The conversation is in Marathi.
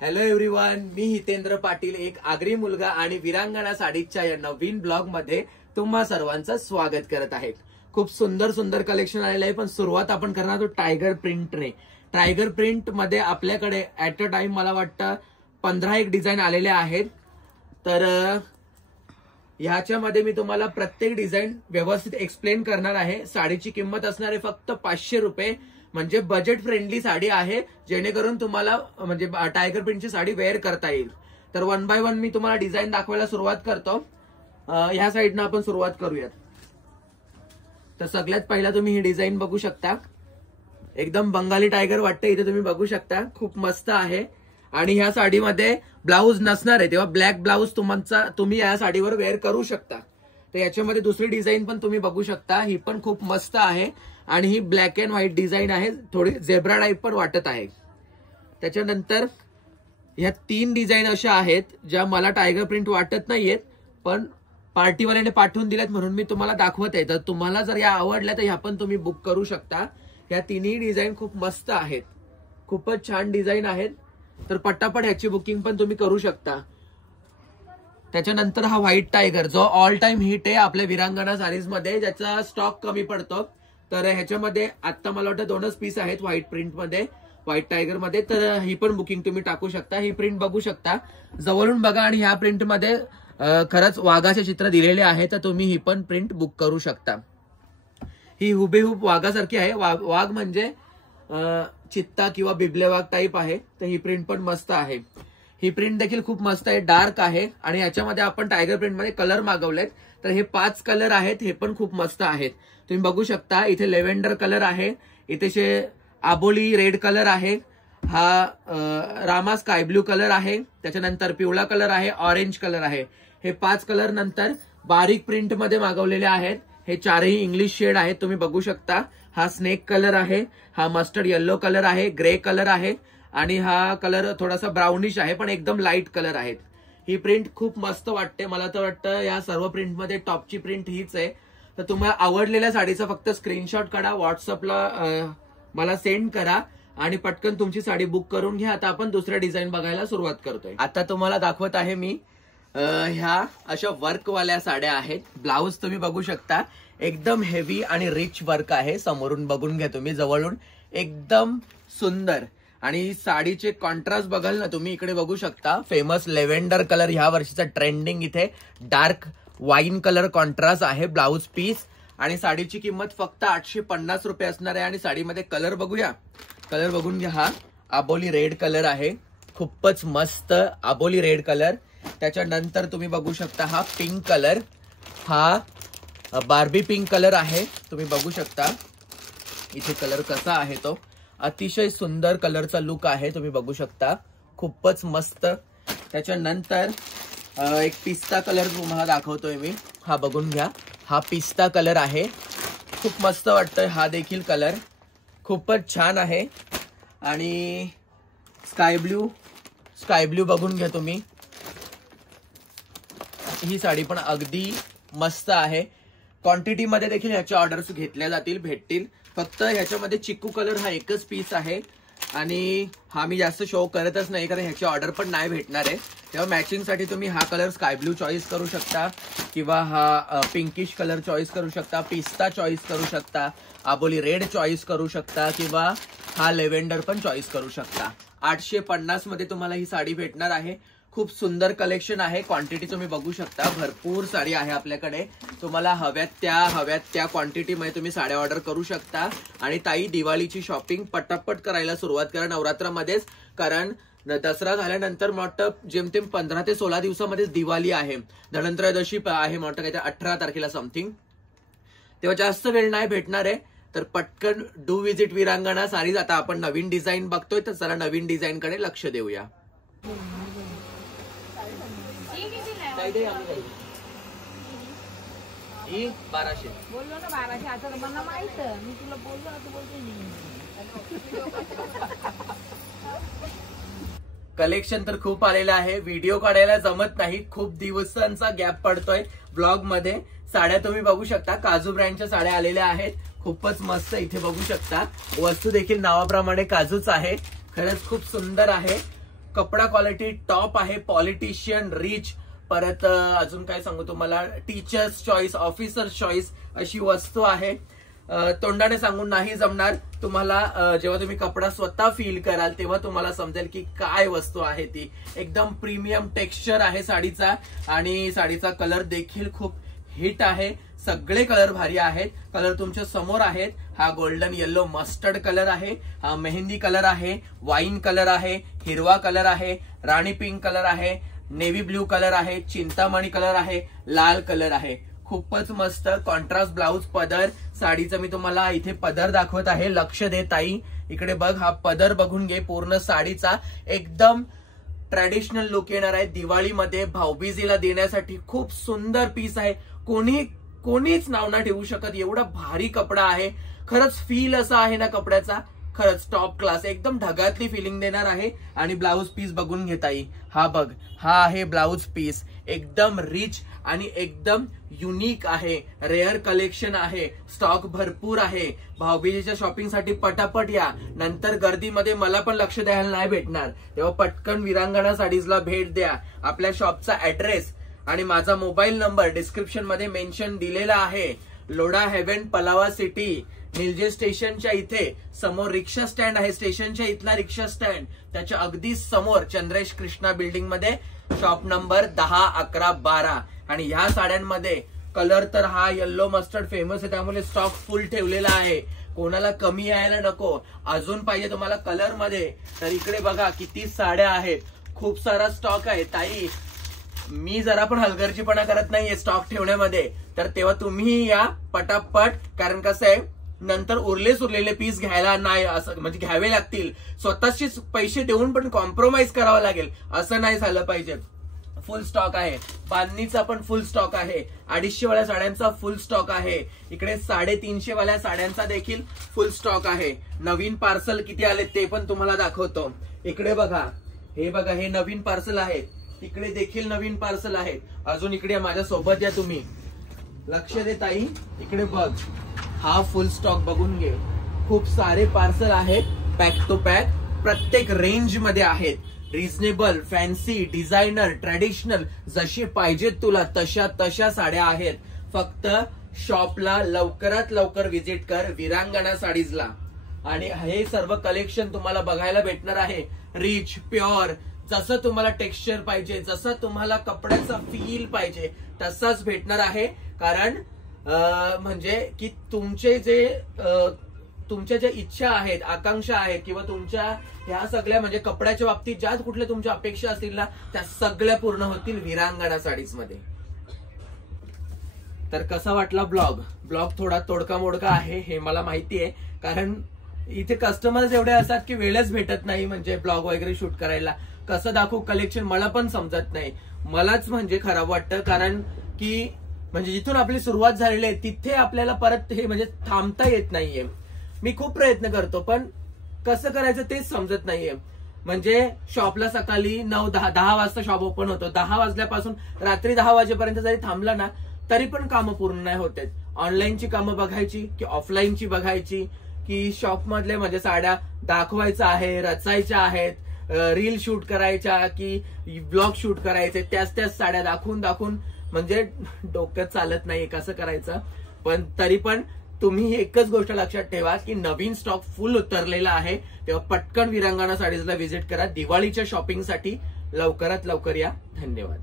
हॅलो एव्हरीवन, मी हितेंद्र पाटील, एक आगरी मुलगा आणि वीरांगणा साडीच्या या नवीन ब्लॉग मध्ये तुम्हा सर्वांचं स्वागत करत आहे। खूप सुंदर सुंदर कलेक्शन आलेलं आहे, पण सुरुवात आपण करणार आहोत टायगर प्रिंटने। टायगर प्रिंट मध्ये आपल्याकडे ऍट अ टाइम मला वाटतं 15 एक डिझाईन आलेले आहेत। तर ह्याच्यामध्ये मी तुम्हाला प्रत्येक डिझाईन व्यवस्थित एक्सप्लेन करणार आहे। साडीची किंमत असणार आहे फक्त 500 रुपये, म्हणजे बजेट फ्रेंडली साडी आहे, जेणेकरून तुम्हाला म्हणजे टायगर प्रिंटची साडी वेअर करता येईल। तर वन बाय वन मी तुम्हाला डिझाईन दाखवायला सुरुवात करतो। ह्या साईडनं आपण सुरुवात करूयात। तर सगळ्यात पहिला तुम्ही ही डिझाईन बघू शकता, एकदम बंगाली टायगर वाटते इथे तुम्ही बघू शकता, खूप मस्त आहे। आणि ह्या साडीमध्ये ब्लाऊज नसणार आहे, तेव्हा ब्लॅक ब्लाऊज तुम्ही या साडीवर वेअर करू शकता। तर याच्यामध्ये दुसरी डिझाईन पण तुम्ही बघू शकता, ही पण खूप मस्त आहे आणि ही ब्लॅक अँड व्हाईट डिझाईन आहे, थोडी झेब्रा टाईप पण वाटत आहे। त्याच्यानंतर ह्या 3 डिझाईन अशा आहेत ज्या मला टायगर प्रिंट वाटत नाहीयेत, पण पार्टीवाल्याने पाठवून दिल्यात म्हणून मी तुम्हाला दाखवत आहे। तर तुम्हाला जर या आवडल्या तर ह्या पण तुम्ही बुक करू शकता। ह्या तिन्ही डिझाईन खूप मस्त आहेत, खूपच छान डिझाईन आहेत, तर पटापट ह्याची बुकिंग पण तुम्ही करू शकता। त्याच्यानंतर हा व्हाईट टायगर जो ऑल टाइम हिट आहे आपल्या वीरांगणा साडीज मध्ये, ज्याचा स्टॉक कमी पडतो। तर ह्याच्यामध्ये आता मला वाटतं 2च पीस आहेत व्हाईट प्रिंट मध्ये, व्हाईट टायगर मध्ये। तर ही पण बुकिंग तुम्ही टाकू शकता। ही प्रिंट बघू शकता, जवळून बघा, आणि ह्या प्रिंट मध्ये खरंच वाघाचे चित्र दिलेले आहे, तर तुम्ही ही पण प्रिंट बुक करू शकता। ही हुबेहूब वाघासारखी आहे, वाघ म्हणजे चित्ता किंवा बिबले वाघ टाईप आहे। तर ही प्रिंट पण मस्त आहे, ही प्रिंट देखील खूप मस्त आहे, डार्क आहे। आणि याच्यामध्ये आपण टायगर प्रिंट मध्ये कलर मागवलेत, तर हे 5 कलर आहेत, हे पण खूप मस्त आहेत। तुम्ही बघू शकता, इथे लेव्हेंडर कलर आहे, इथे आबोली रेड कलर आहे, हा रामा स्काय ब्ल्यू कलर आहे, त्याच्यानंतर पिवळा कलर आहे, ऑरेंज कलर आहे। हे 5 कलर नंतर बारीक प्रिंट मध्ये मागवलेले आहेत। हे 4ही इंग्लिश शेड आहेत, तुम्ही बघू शकता। हा स्नेक कलर आहे, हा मस्टर्ड येल्लो कलर आहे, ग्रे कलर आहे, आणि हा कलर थोडासा ब्राउनिश आहे, पण एकदम लाईट कलर आहेत। ही प्रिंट खूप मस्त वाटते, मला तर वाटतं या सर्व प्रिंट मध्ये टॉपची प्रिंट हीच आहे। तर तुम्हाला आवडलेल्या साडीचा फक्त स्क्रीनशॉट काढा, व्हॉट्सअपला मला सेंड करा आणि पटकन तुमची साडी बुक करून घ्या। आता आपण दुसऱ्या डिझाईन बघायला सुरुवात करतोय। आता तुम्हाला दाखवत आहे मी ह्या अशा वर्कवाल्या साड्या आहेत। ब्लाऊज तुम्ही बघू शकता, एकदम हेवी आणि रिच वर्क आहे, समोरून बघून घ्या तुम्ही, जवळून एकदम सुंदर। आणि साडीचे कॉन्ट्रास्ट बघाल ना तुम्ही, इकडे बघू शकता, फेमस लेव्हेंडर कलर ह्या वर्षीचा ट्रेंडिंग, इथे डार्क वाईन कलर कॉन्ट्रास्ट आहे ब्लाऊज पीस। आणि साडीची किंमत फक्त 850 रुपये असणार आहे। आणि साडीमध्ये कलर बघूया, कलर बघून घ्या, हा आबोली रेड कलर आहे, खूपच मस्त आबोली रेड कलर। त्याच्यानंतर तुम्ही बघू शकता हा पिंक कलर, हा बार्बी पिंक कलर आहे, तुम्ही बघू शकता इथे कलर कसा आहे, तो अतिशय सुंदर कलरचा लुक आहे, तुम्ही बघू शकता, खूपच मस्त। त्याच्यानंतर एक पिस्ता कलर तुम्हाला दाखवतोय मी, हा बघून घ्या, हा पिस्ता कलर आहे, खूप मस्त वाटतोय, हा देखील कलर खूपच छान आहे। आणि स्काय ब्ल्यू बघून घ्या तुम्ही, ही साडी पण अगदी मस्त आहे। क्वांटिटी मध्ये देखील ह्याचे ऑर्डर्स घेतल्या जातील, भेटतील। फक्त ह्याच्यामध्ये चिकू कलर हा एकच पीस आहे, आणि हा मी जास्त शो करतच नाही कारण ह्याची ऑर्डर पण नाही भेटणार आहे। तेव्हा मॅचिंग साठी तुम्ही हा कलर स्काय ब्ल्यू चॉईस करू शकता, किंवा हा पिंकिश कलर चॉईस करू शकता, पिस्ता चॉईस करू शकता, आबोली रेड चॉईस करू शकता, किंवा हा लेव्हेंडर पण चॉईस करू शकता। 850 मध्ये तुम्हाला ही साडी भेटणार आहे। खूप सुंदर कलेक्शन आहे, क्वांटिटी तुम्ही बघू शकता, भरपूर साडी आहे आपल्याकडे। तुम्हाला हव्यात त्या क्वांटिटी मध्ये तुम्ही साड्या ऑर्डर करू शकता। आणि ताई, दिवाळीची शॉपिंग पटापट करायला सुरुवात करा नवरात्रामध्येच, कारण दसरा झाल्यानंतर मोठं जेमतेम 15 ते 16 दिवसामध्येच दिवाळी आहे, धनत्रयोदशी आहे मोठं काहीतरी 18 तारखेला समथिंग, तेव्हा जास्त वेळ नाही भेटणार आहे। तर पटकन डू विजिट वीरांगणा साडीज। आता आपण नवीन डिझाईन बघतोय, तर चला नवीन डिझाईन कडे लक्ष देऊया। ही 1200 बोललो ना, 1200 आता मला माहित, मी तुला बोललो ना, तू बोलते नाही। कलेक्शन तर खूप आलेलं आहे, व्हिडिओ काढायला जमत नाही, खूप दिवसांचा गॅप पडतोय ब्लॉग मध्ये। साड्या तुम्ही बघू शकता, काजू ब्रँडच्या साड्या आलेल्या आहेत, खूपच मस्त। इथे बघू शकता, वस्तू देखील नावाप्रमाणे काजूच आहे, खरंच खूप सुंदर आहे। कपडा क्वालिटी टॉप आहे, पॉलिटिशियन रिच, परत अजून काय सांगू तुम्हाला, टीचर्स चॉईस, ऑफिसर्स चॉईस अशी वस्तू आहे. तोंडाने सांगून नाही जमणार तुम्हाला. जेव्हा तुम्ही कपडा स्वतः फील कराल तेव्हा तुम्हाला समजेल की काय वस्तू आहे ती. एकदम प्रीमियम टेक्स्चर आहे साडीचा आणि साडीचा कलर देखील खूप हिट आहे. सगळे कलर भारी आहेत. कलर तुमच्या समोर आहेत. हा गोल्डन येलो मस्टर्ड कलर आहे, हा मेहंदी कलर आहे, वाईन कलर आहे, हिरवा कलर आहे, राणी पिंक कलर आहे, नेव्ही ब्ल्यू कलर आहे, चिंतामणी कलर आहे, लाल कलर आहे. खूपच मस्त कॉन्ट्रास्ट ब्लाउज. पदर साडीचं मी तुम्हाला इथे पदर दाखवत आहे, लक्ष दे ताई. इकडे बघ, हा पदर बघून घे. पूर्ण साडीचा एकदम ट्रॅडिशनल लुक येणार आहे. दिवाळीमध्ये भाऊबीजेला देण्यासाठी खूप सुंदर पीस आहे. कोणीच नाव ना ठेवू शकत एवढा भारी कपडा आहे. खरंच फील असा आहे ना कपड्याचा, खरंच टॉप क्लास, एकदम ढगातली फिलिंग देणार आहे. आणि ब्लाउज पीस बघून घेता येईल. हा बघ, हा आहे ब्लाउज पीस. एकदम रिच आणि एकदम युनिक आहे. रेअर कलेक्शन आहे. स्टॉक भरपूर आहे. भाऊबीजेच्या शॉपिंगसाठी पटापट या. नंतर गर्दीमध्ये मला पण लक्ष द्यायला नाही भेटणार, तेव्हा पटकन वीरांगणा साडीजला भेट द्या. आपल्या शॉपचा ऍड्रेस आणि माझा मोबाईल नंबर डिस्क्रिप्शन मध्ये मेन्शन दिलेला आहे. लोढा हेवन, पलावा सिटी, निलजे स्टेशनच्या इथे समोर रिक्षा स्टँड आहे. स्टेशनच्या इथला रिक्षा स्टँड, त्याच्या अगदी समोर चंद्रेश कृष्णा बिल्डिंग मध्ये शॉप नंबर 10, 11, 12. आणि ह्या साड्यांमध्ये कलर तर हा येल्लो मस्टर्ड फेमस आहे, त्यामुळे स्टॉक फुल ठेवलेला आहे. कोणाला कमी यायला नको. अजून पाहिजे तुम्हाला कलर मध्ये तर इकडे बघा किती साड्या आहेत. खूप सारा स्टॉक आहे. ताई, मी जरा पण हलगर्जीपणा करत नाहीये स्टॉक ठेवण्यामध्ये, तर तेव्हा तुम्ही या पटापट. कारण कसं आहे, नंतर उरलेले पीस घ्यायला नाही, असं म्हणजे घ्यावे लागतील. स्वतःचे पैसे देऊन पण कॉम्प्रोमाइज करावं लागेल, असं नाही झालं पाहिजे. फुल स्टॉक आहे. बांधणीचा पण फुल स्टॉक आहे. 250 वाल्या साड्यांचा फुल स्टॉक आहे. इकडे 350 वाल्या साड्यांचा देखील फुल स्टॉक आहे. नवीन पार्सल किती आले ते पण तुम्हाला दाखवतो. इकडे बघा, हे बघा, हे नवीन पार्सल आहेत. इकडे देखील नवीन पार्सल आहेत. अजून इकडे माझ्या सोबत या तुम्ही, लक्ष दे ताई. इकडे बघ, हा फुल स्टॉक बघून घे. खूप सारे पार्सल आहेत, पॅक टू पॅक, प्रत्येक रेंज मध्ये आहेत. रिझनेबल, फॅन्सी, डिझायनर, ट्रॅडिशनल, जशी पाहिजेत तुला तशा साड्या आहेत. फक्त शॉपला लवकरात लवकर व्हिजिट कर, वीरांगणा साडीजला. आणि हे सर्व कलेक्शन तुम्हाला बघायला भेटणार आहे. रिच, प्युअर, जसं तुम्हाला टेक्स्चर पाहिजे, जसं तुम्हाला कपड्याचा फील पाहिजे तसाच भेटणार आहे. कारण म्हणजे की तुमच्या ज्या इच्छा आहेत, आकांक्षा आहेत, किंवा तुमच्या ह्या सगळ्या म्हणजे कपड्याच्या बाबतीत ज्या कुठल्या तुमच्या अपेक्षा असतील ना, त्या सगळ्या पूर्ण होतील वीरांगणा साडीज मध्ये. तर कसा वाटला ब्लॉग थोडा तोडका मोडका आहे हे मला माहिती आहे. कारण इथे कस्टमर्स एवढे असतात की वेळच भेटत नाही म्हणजे ब्लॉग वगैरे शूट करायला. कसं दाखवू कलेक्शन मला पण समजत नाही. मलाच म्हणजे खराब वाटतं, कारण की म्हणजे जिथून आपली सुरुवात झालेली आहे तिथे आपल्याला परत हे म्हणजे थांबता येत नाहीये. मी खूप प्रयत्न करतो पण कसं करायचं तेच समजत नाहीये. म्हणजे शॉपला सकाळी 9-10 वाजता शॉप ओपन होतो. 10 वाजल्यापासून रात्री 10 वाजेपर्यंत जरी थांबला ना तरी पण कामं पूर्ण नाही होत आहेत. ऑनलाईनची कामं बघायची की ऑफलाईनची बघायची, की शॉप मधले म्हणजे साड्या दाखवायच्या आहे, रचायच्या आहेत, रील शूट करायच्या की ब्लॉग शूट करायचे, त्याच साड्या दाखवून म्हणजे डोक्यात चालत नाही कसं करायचं. पण तरी पण तुम्ही एकच गोष्ट लक्षात ठेवा की नवीन स्टॉक फुल उतरलेला आहे, तेव्हा पटकन वीरांगणा साडीजला व्हिजिट करा. दिवाळीच्या शॉपिंगसाठी लवकरात लवकर या. धन्यवाद.